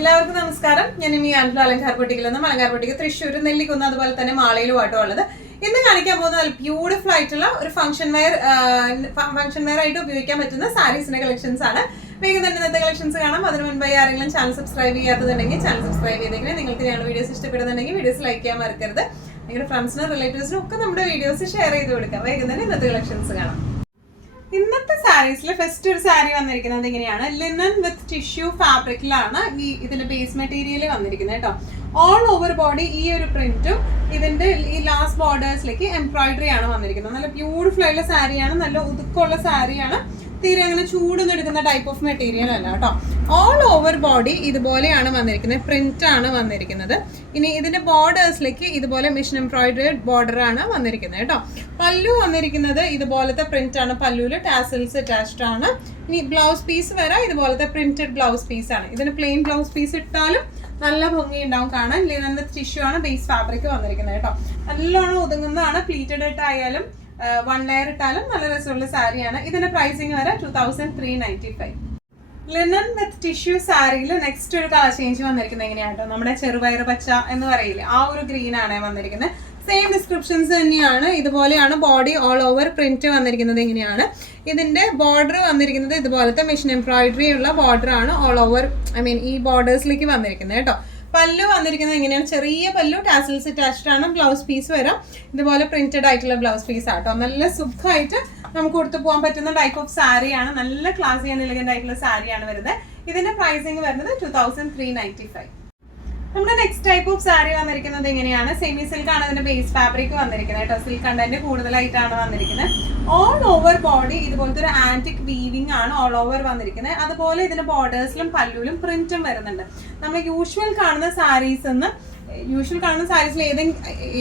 എല്ലാവർക്കും നമസ്കാരം. ഞാൻ ഇനി അലങ്കാർപട്ടിയിൽ നിന്ന് മലങ്കാർപട്ടിക്ക് തൃശ്ശൂർ നെല്ലിക്കുന്ന് അതുപോലെ തന്നെ മാളയിലുമായിട്ടും ഉള്ളത്. ഇന്ന് കാണിക്കാൻ പോകുന്ന നല്ല ബ്യൂട്ടിഫുൾ ആയിട്ടുള്ള ഒരു ഫംഗ്ഷൻ വെയർ ആയിട്ട് ഉപയോഗിക്കാൻ പറ്റുന്ന സാരീസിന്റെ കളക്ഷൻസ് ആണ്. വേഗം തന്നെ ഇന്നത്തെ കളക്ഷൻസ് കാണാം. അതിന് മുൻപായി ആരെങ്കിലും ചാനൽ സബ്സ്ക്രൈബ് ചെയ്യാത്തതുണ്ടെങ്കിൽ ചാനൽ സബ്സ്ക്രൈബ് ചെയ്തെങ്കിൽ നിങ്ങൾക്ക് ഞങ്ങളുടെ വീഡിയോസ് ഇഷ്ടപ്പെടുന്നുണ്ടെങ്കിൽ വീഡിയോസ് ലൈക്ക് ചെയ്യാൻ മറക്കരുത്. നിങ്ങളുടെ ഫ്രണ്ട്സിനും റിലേറ്റീവ്സിനും ഒക്കെ നമ്മുടെ വീഡിയോസ് ഷെയർ ചെയ്ത് കൊടുക്കാം. വേഗം തന്നെ ഇന്നത്തെ കളക്ഷൻസ് കാണാം. ഇന്നത്തെ സാരീസിൽ ഫസ്റ്റ് ഒരു സാരി വന്നിരിക്കുന്നത് ഇങ്ങനെയാണ്. ലിനൻ വിത്ത് ടിഷ്യൂ ഫാബ്രിക്കിലാണ് ഇതിന്റെ ബേസ് മെറ്റീരിയൽ വന്നിരിക്കുന്നത് കേട്ടോ. ഓൾ ഓവർ ബോഡി ഈ ഒരു പ്രിന്റും ഇതിന്റെ ഈ ലാസ്റ്റ് ബോർഡേഴ്സിലേക്ക് എംബ്രോയിഡറി ആണ് വന്നിരിക്കുന്നത്. നല്ല ബ്യൂട്ടിഫുൾ ആയിട്ടുള്ള സാരിയാണ്, നല്ല ഒതുക്കമുള്ള സാരിയാണ്. തീരെ അങ്ങനെ ചൂടൊന്നും എടുക്കുന്ന ടൈപ്പ് ഓഫ് മെറ്റീരിയൽ അല്ല കേട്ടോ. ഓൾ ഓവർ ബോഡി ഇതുപോലെയാണ് വന്നിരിക്കുന്നത്, പ്രിന്റ് ആണ് വന്നിരിക്കുന്നത്. ഇനി ഇതിന്റെ ബോർഡേഴ്സിലേക്ക് ഇതുപോലെ മിഷൻ എംബ്രോയിഡറി ബോർഡർ ആണ് വന്നിരിക്കുന്നത് കേട്ടോ. പല്ലു വന്നിരിക്കുന്നത് ഇതുപോലത്തെ പ്രിന്റ് ആണ്. പല്ലുവിൽ ടാസൽസ് അറ്റാച്ച്ഡ് ആണ്. ഇനി ബ്ലൗസ് പീസ് വരെ ഇതുപോലത്തെ പ്രിന്റഡ് ബ്ലൗസ് പീസ് ആണ്. ഇതിന് പ്ലെയിൻ ബ്ലൗസ് പീസ് ഇട്ടാലും നല്ല ഭംഗി ഉണ്ടാവും കാണാൻ. ലിനന്റെ ടിഷ്യൂ ആണ് ബേസ് ഫാബ്രിക് വന്നിരിക്കുന്നത് കേട്ടോ. നല്ലോണം ഒതുങ്ങുന്നതാണ്. പ്ലീറ്റഡ് ഇട്ടായാലും വൺ ലെയർ ഇട്ടാലും നല്ല രസമുള്ള സാരിയാണ്. ഇതിന്റെ പ്രൈസിങ് വരെ 2395. ലിനൻ വിത്ത് ടിഷ്യൂ സാരിയിൽ നെക്സ്റ്റ് ഒരു കളർ ചേഞ്ച് വന്നിരിക്കുന്നത് എങ്ങനെയാട്ടോ, നമ്മുടെ ചെറുപയർ പച്ച എന്ന് പറയില്ലേ, ആ ഒരു ഗ്രീൻ ആണ് വന്നിരിക്കുന്നത്. സെയിം ഡിസ്ക്രിപ്ഷൻസ് തന്നെയാണ്. ഇതുപോലെയാണ് ബോഡി ഓൾ ഓവർ പ്രിന്റ് വന്നിരിക്കുന്നത്. ഇങ്ങനെയാണ് ഇതിന്റെ ബോർഡർ വന്നിരിക്കുന്നത്. ഇതുപോലത്തെ മെഷീൻ എംബ്രോയിഡറി ഉള്ള ബോർഡർ ആണ് ഓൾ ഓവർ ഈ ബോർഡേഴ്സിലേക്ക് വന്നിരിക്കുന്നത് കേട്ടോ. പല്ലു വന്നിരിക്കുന്നത് എങ്ങനെയാണ്, ചെറിയ പല്ലു, ടാസൽസ് അറ്റാച്ച്ഡ് ആണ്. ബ്ലൗസ് പീസ് വരാം ഇതുപോലെ പ്രിന്റഡ് ആയിട്ടുള്ള ബ്ലൗസ് പീസ് ആട്ടോ. നല്ല സുഖമായിട്ട് നമുക്ക് കൊടുത്തു പോകാൻ പറ്റുന്ന ടൈപ്പ് ഓഫ് സാരിയാണ്. നല്ല ക്ലാസി ആൻഡ് എലഗന്റ് ആയിട്ടുള്ള സാരിയാണ് വരുന്നത്. ഇതിന്റെ പ്രൈസിങ് വരുന്നത് 2395. നമ്മുടെ നെക്സ്റ്റ് ടൈപ്പ് ഓഫ് സാരി വന്നിരിക്കുന്നത് എങ്ങനെയാണ്, സെമി സിൽക്ക് ആണ് ഇതിന്റെ ബേസ് ഫാബ്രിക് വന്നിരിക്കുന്നത് കേട്ടോ. സിൽക്ക് കണ്ടന്റ് കൂടുതലായിട്ടാണ് വന്നിരിക്കുന്നത്. ഓൾ ഓവർ ബോഡി ഇതുപോലത്തെ ഒരു ആന്റിക് വീവിംഗ് ആണ് ഓൾ ഓവർ വന്നിരിക്കുന്നത്. അതുപോലെ ഇതിന്റെ ബോർഡേഴ്സിലും പല്ലുവിലും പ്രിന്റും വരുന്നുണ്ട്. നമ്മൾ യൂഷ്വൽ കാണുന്ന സാരീസിൽ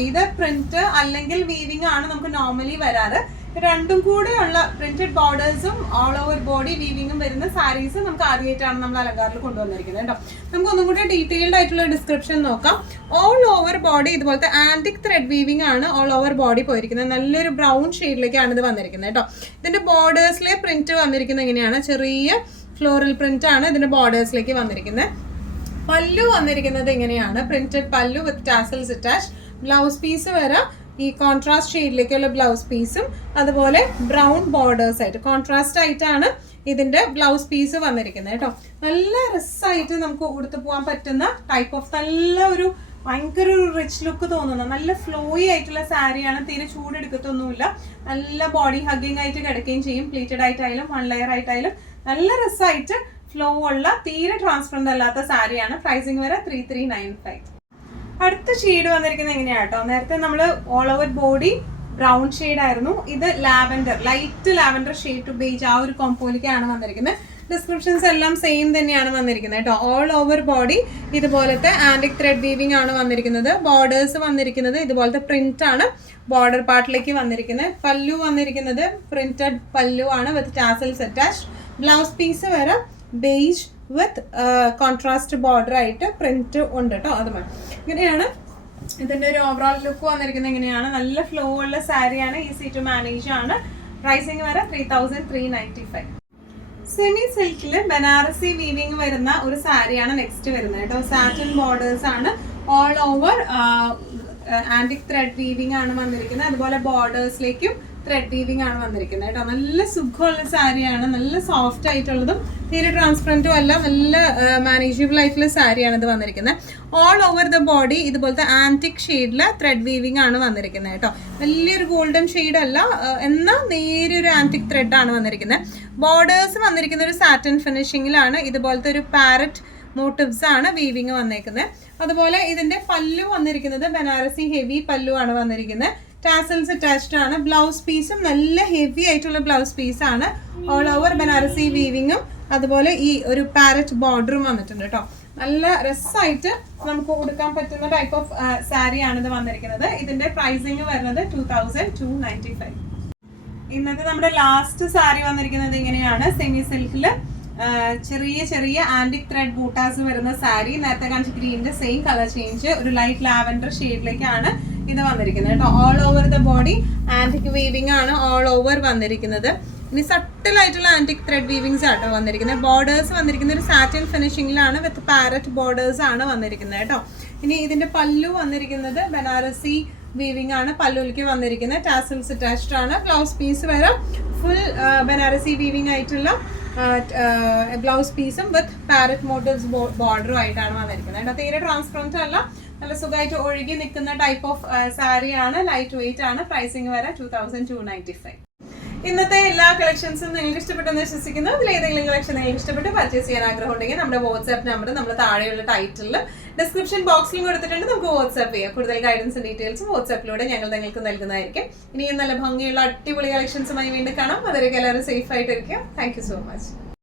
ഏത് പ്രിന്റ് അല്ലെങ്കിൽ വീവിംഗ് ആണ് നമുക്ക് നോർമലി വരാറ്. രണ്ടും കൂടെയുള്ള പ്രിന്റഡ് ബോർഡേഴ്സും ഓൾ ഓവർ ബോഡി വീവിംഗും വരുന്ന സാരീസ് നമുക്ക് ആദ്യമായിട്ടാണ് നമ്മൾ അലങ്കാറിൽ കൊണ്ടുവന്നിരിക്കുന്നത് കേട്ടോ. നമുക്ക് ഒന്നും കൂടി ഡീറ്റെയിൽഡ് ആയിട്ടുള്ള ഡിസ്ക്രിപ്ഷൻ നോക്കാം. ഓൾ ഓവർ ബോഡി ഇതുപോലത്തെ ആന്റിക് ത്രെഡ് വീവിംഗ് ആണ് ഓൾ ഓവർ ബോഡി പോയിരിക്കുന്നത്. നല്ലൊരു ബ്രൗൺ ഷെയ്ഡിലേക്കാണ് ഇത് വന്നിരിക്കുന്നത് കേട്ടോ. ഇതിന്റെ ബോർഡേഴ്സിലെ പ്രിന്റ് വന്നിരിക്കുന്നത് എങ്ങനെയാണ്, ചെറിയ ഫ്ലോറൽ പ്രിന്റ് ആണ് ഇതിന്റെ ബോർഡേഴ്സിലേക്ക് വന്നിരിക്കുന്നത്. പല്ലു വന്നിരിക്കുന്നത് എങ്ങനെയാണ്, പ്രിന്റഡ് പല്ലു വിത്ത് ടാസൽസ് അറ്റാച്ച്. ബ്ലൗസ് പീസ് വരെ ഈ കോൺട്രാസ്റ്റ് ഷെയ്ഡിലേക്കുള്ള ബ്ലൗസ് പീസും അതുപോലെ ബ്രൗൺ ബോർഡേഴ്സ് ആയിട്ട് കോൺട്രാസ്റ്റ് ആയിട്ടാണ് ഇതിന്റെ ബ്ലൗസ് പീസ് വന്നിരിക്കുന്നത് കേട്ടോ. നല്ല രസമായിട്ട് നമുക്ക് ഉടുത്തു പോകാൻ പറ്റുന്ന ടൈപ്പ് ഓഫ് നല്ല ഒരു ഭയങ്കര ഒരു റിച്ച് ലുക്ക് തോന്നുന്ന നല്ല ഫ്ലോയി ആയിട്ടുള്ള സാരിയാണ്. തീരെ ചൂടെടുക്കത്തൊന്നുമില്ല. നല്ല ബോഡി ഹഗ്ഗിങ് ആയിട്ട് കിടക്കുകയും ചെയ്യും. പ്ലീറ്റഡ് ആയിട്ടായാലും വൺ ലെയർ ആയിട്ടായാലും നല്ല രസമായിട്ട് ഫ്ലോ ഉള്ള തീരെ ട്രാൻസ്പെറന്റ് അല്ലാത്ത സാരിയാണ്. പ്രൈസിങ് വരെ 3395. അടുത്ത ഷെയ്ഡ് വന്നിരിക്കുന്നത് എങ്ങനെയാട്ടോ, നേരത്തെ നമ്മൾ all over body brown shade ആയിരുന്നു. ഇത് lavender, light lavender shade to beige ആ ഒരു കോമ്പോയിലേക്കാണ് വന്നിരിക്കുന്നത്. ഡിസ്ക്രിപ്ഷൻസ് എല്ലാം സെയിം തന്നെയാണ് വന്നിരിക്കുന്നത് കേട്ടോ. ഓൾ ഓവർ ബോഡി ഇതുപോലത്തെ ആന്റിക് ത്രെഡ് വീവിംഗ് ആണ് വന്നിരിക്കുന്നത്. ബോർഡേഴ്സ് വന്നിരിക്കുന്നത് ഇതുപോലത്തെ പ്രിന്റ് ആണ് ബോർഡർ പാർട്ടിലേക്ക് വന്നിരിക്കുന്നത്. പല്ലു വന്നിരിക്കുന്നത് പ്രിന്റഡ് പല്ലു ആണ് വിത്ത് ടാസൽസ് അറ്റാച്ച്ഡ്. ബ്ലൗസ് പീസ് വരെ ബേജ് വിത്ത് കോൺട്രാസ്റ്റ് ബോർഡർ ആയിട്ട് പ്രിന്റ് ഉണ്ട് കേട്ടോ. അതുപോലെ ഇങ്ങനെയാണ് ഇതിന്റെ ഒരു ഓവറോൾ ലുക്ക് വന്നിരിക്കുന്നത്. എങ്ങനെയാണ്, നല്ല ഫ്ലോ ഉള്ള സാരിയാണ്, ഈസി ടു മാനേജ് ആണ്. പ്രൈസിങ് വരെ 3395. സെമി സിൽക്കിൽ ബനാറസി വീവിംഗ് വരുന്ന ഒരു സാരിയാണ് നെക്സ്റ്റ് വരുന്നത് കേട്ടോ. സാറ്റിൻ ബോർഡേഴ്സ് ആണ്. All over antique thread weaving ആണ് വന്നിരിക്കുന്നത്. അതുപോലെ ബോർഡേഴ്സിലേക്കും ത്രെഡ് വീവിംഗ് ആണ് വന്നിരിക്കുന്നത് കേട്ടോ. നല്ല സുഖമുള്ള സാരിയാണ്, നല്ല സോഫ്റ്റ് ആയിട്ടുള്ളതും തീരെ ട്രാൻസ്പെറന്റും അല്ല, നല്ല മാനേജബിൾ ആയിട്ടുള്ള സാരിയാണ് ഇത് വന്നിരിക്കുന്നത്. ഓൾ ഓവർ ദ ബോഡി ഇതുപോലത്തെ ആന്റിക് ഷെയ്ഡിലെ ത്രെഡ് വീവിംഗ് ആണ് വന്നിരിക്കുന്നത് കേട്ടോ. വലിയൊരു ഗോൾഡൻ ഷെയ്ഡ് അല്ല, എന്നാൽ നേരിയൊരു ആന്റിക് ത്രെഡ് ആണ് വന്നിരിക്കുന്നത്. ബോർഡേഴ്സ് വന്നിരിക്കുന്ന ഒരു സാറ്റൻ ഫിനിഷിങ്ങിലാണ്. ഇതുപോലത്തെ ഒരു പാരറ്റ് മോട്ടീവ്സ് ആണ് വീവിംഗ് വന്നേക്കുന്നത്. അതുപോലെ ഇതിന്റെ പല്ലു വന്നിരിക്കുന്നത് ബനാറസി ഹെവി പല്ലു ആണ് വന്നിരിക്കുന്നത്. ടാസൽസ് അറ്റാച്ച്ഡ് ആണ്. ബ്ലൗസ് പീസും നല്ല ഹെവി ആയിട്ടുള്ള ബ്ലൗസ് പീസ് ആണ്. ഓൾ ഓവർ ബനാറസി വീവിങ്ങും അതുപോലെ ഈ ഒരു പാരറ്റ് ബോർഡറും വന്നിട്ടുണ്ട് കേട്ടോ. നല്ല രസമായിട്ട് നമുക്ക് കൊടുക്കാൻ പറ്റുന്ന ടൈപ്പ് ഓഫ് സാരിയാണ് ഇത് വന്നിരിക്കുന്നത്. ഇതിന്റെ പ്രൈസിങ് വരുന്നത് 2295. ഇന്നത്തെ നമ്മുടെ ലാസ്റ്റ് സാരി വന്നിരിക്കുന്നത് ഇങ്ങനെയാണ്. സെമി സിൽക്കില് ചെറിയ ചെറിയ ആന്റിക് ത്രെഡ് ബൂട്ടാസ് വരുന്ന സാരി. നേരത്തെ കാണിച്ച ഗ്രീനിന്റെ സെയിം കളർ ചേഞ്ച് ഒരു ലൈറ്റ് ലാവൻഡർ ഷെയ്ഡിലേക്കാണ് ഇത് വന്നിരിക്കുന്നത് കേട്ടോ. All over the body antique weaving ആണ് ഓൾ ഓവർ വന്നിരിക്കുന്നത്. ഇനി സട്ടിലായിട്ടുള്ള ആന്റിക് ത്രെഡ് വീവിങ്സ് ആട്ടോ വന്നിരിക്കുന്നത്. ബോർഡേഴ്സ് വന്നിരിക്കുന്ന ഒരു സാറ്റിൻ ഫിനിഷിംഗിലാണ് വിത്ത് പാരറ്റ് ബോർഡേഴ്സ് ആണ് വന്നിരിക്കുന്നത് കേട്ടോ. ഇനി ഇതിന്റെ പല്ലു വന്നിരിക്കുന്നത് ബനാറസി വീവിംഗ് ആണ് പല്ലുവിലേക്ക് വന്നിരിക്കുന്നത്. ടാസൽസ് അറ്റാച്ച്ഡ് ആണ്. ബ്ലൗസ് പീസ് വരെ ഫുൾ ബനാറസി വീവിംഗ് ആയിട്ടുള്ള ബ്ലൗസ് പീസും വിത്ത് പാരറ്റ് മോട്ടീവ്സ് ബോർഡറും ആയിട്ടാണ് വന്നിരിക്കുന്നത് കേട്ടോ. തീരെ ട്രാൻസ്പെറൻറ്റ് അല്ല, നല്ല സുഖമായിട്ട് ഒഴുകി നിൽക്കുന്ന ടൈപ്പ് ഓഫ് സാരിയാണ്. ലൈറ്റ് വെയിറ്റ് ആണ്. പ്രൈസിങ് വരെ 2295. ഇന്നത്തെ എല്ലാ കളക്ഷൻസും നിങ്ങൾക്ക് ഇഷ്ടപ്പെട്ടെന്ന് വിശ്വസിക്കുന്നു. ഇതിൽ ഏതെങ്കിലും കളക്ഷൻ നിങ്ങൾക്ക് ഇഷ്ടപ്പെട്ട് പർച്ചേസ് ചെയ്യാൻ ആഗ്രഹം ഉണ്ടെങ്കിൽ നമ്മുടെ വാട്സ്ആപ്പ് നമ്പർ നമ്മൾ താഴെയുള്ള ടൈറ്റിലും ഡിസ്ക്രിപ്ഷൻ ബോക്സിലും കൊടുത്തിട്ടുണ്ട്. നമുക്ക് വാട്സ്ആപ്പ് ചെയ്യാം. കൂടുതൽ ഗൈഡൻസും ഡീറ്റെയിൽസും വാട്സ്ആപ്പിലൂടെ ഞങ്ങൾ നിങ്ങൾക്ക് നൽകുന്നതായിരിക്കും. ഇനിയും നല്ല ഭംഗിയുള്ള അടിപൊളി കളക്ഷൻസുമായി വീണ്ടും കാണാം. അതുവരെ എല്ലാവരും സേഫ് ആയിട്ടിരിക്കുക. Thank you so much.